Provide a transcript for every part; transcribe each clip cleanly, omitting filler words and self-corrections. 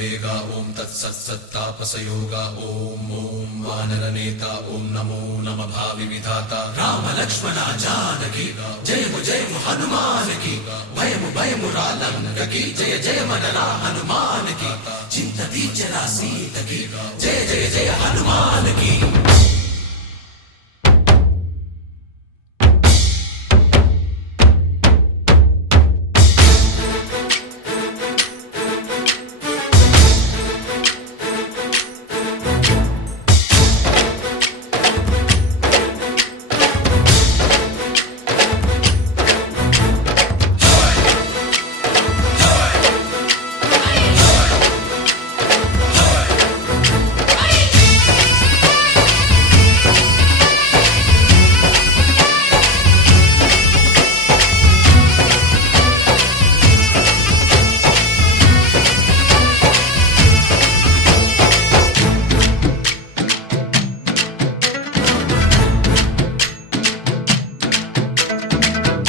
मारुतवेगा ओं तत्सत्सत्तापसयोगा ओं ओं वानरनेता ओं नमो नमः भाविविधाता राम लक्ष्मण जानकी जय हनुमान की भयमु रालंक की जय मनरा हनुमान की चिंतती चला सीत की जय हनुमान की।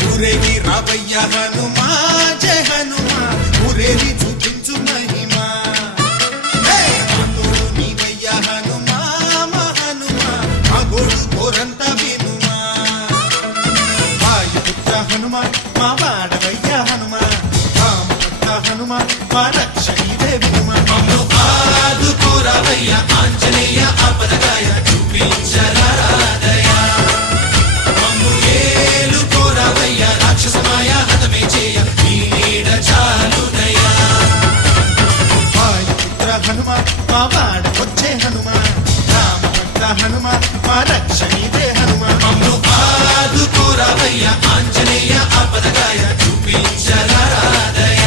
ఊరేగి రావయ్య హనుమా జయ హనుమా ఊరేగి చూపించు మహిమా తోడు నీవయ్య హనుమా మా హనుమా మా గోడు కోరంత వినుమా వాయుపుత్ర హనుమా మా వాడవయ్య హనుమా రామపుత్ర హనుమా మా రక్ష ఇదే వినుమా మమ్ము ఆదుకోరావయ్య ఆంజనేయ ఆపదగాయ చూపించరాదయ రాక్షసమాయ హతమే చేయ నీ నీడ చాలునయా వాయుపుత్ర హనుమ మా వాడకొచ్చే హనుమ రామభక్త హనుమ మా రక్ష ఇదే హనుమ మమ్ము ఆదుకోరావయ్య ఆంజనేయ ఆపదగాయ చూపించరాదయ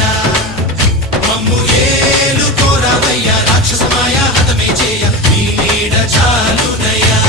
మమ్ము ఏలుకోరావయ్య రాక్షసమాయ హతమే చేయ నీ నీడ చాలునయా।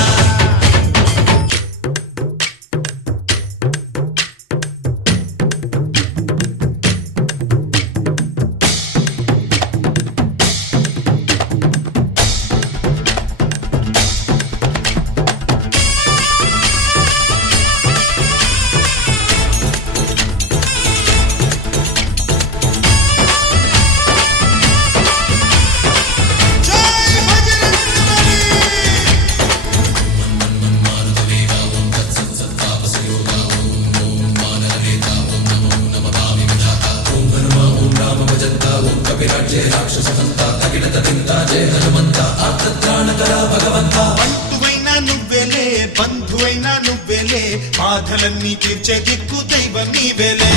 బంధువైనా నువ్వేలే బంధువైనా నువ్వేలే బాధలన్నీ తీర్చే దిక్కు దైవం నీవేలే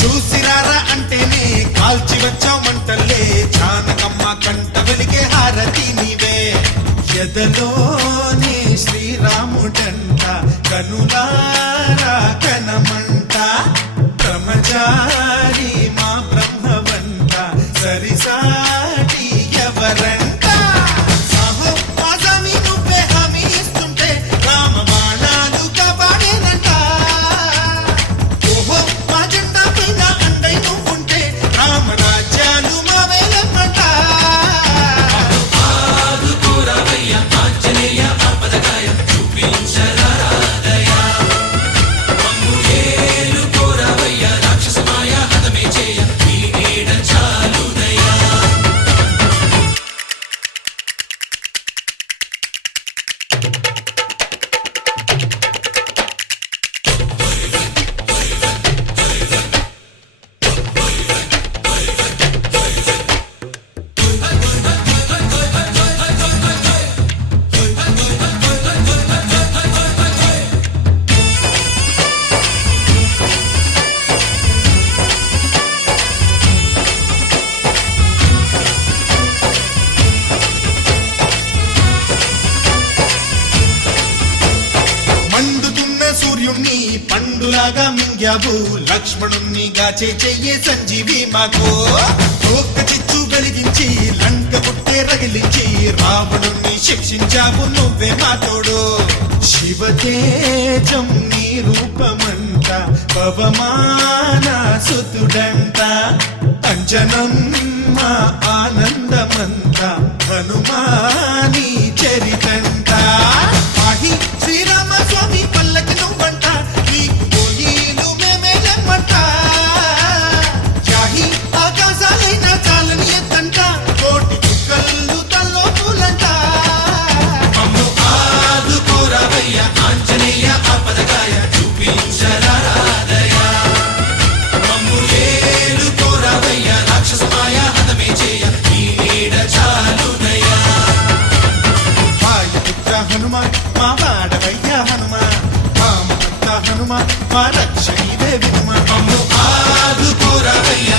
చూసిరారా అంటేనే కాల్చి వచ్చావు మంటల్లే జానకమ్మ కంట వెలిగే హారతి నీవే ఎదలోనే శ్రీరాముడంట కనులారా కనమంట బ్రహ్మచారి మా బ్రహ్మవంట సరిసాటి ఎవరంట పండులాగా మింగావు లక్ష్మణుణ్ణి గాచే చెయ్యే సంజీవి మాకు ఒక్క చిచ్చు వెలిగించి లంక పుట్టే రగిలించి రావణుణ్ణి శిక్షించావు నువ్వే మా తోడు శివతేజం నీ రూపమంట పవమాన సుతుడంట అంజనం మా ఆనందమంత హనుమాని చరితంట ఆహి శ్రీరామ స్వామి పల్లకి నువ్వంట నీకు పోయిలు మేమేలమ్మంట యాహి ఆకాశాలైనా చాలని ఎత్తంట హనుమ మా వాడవయ్య హనుమ మా మమత హనుమ మా రక్ష ఇదే వినుమ మమ్ము ఆదుకోరవయ్య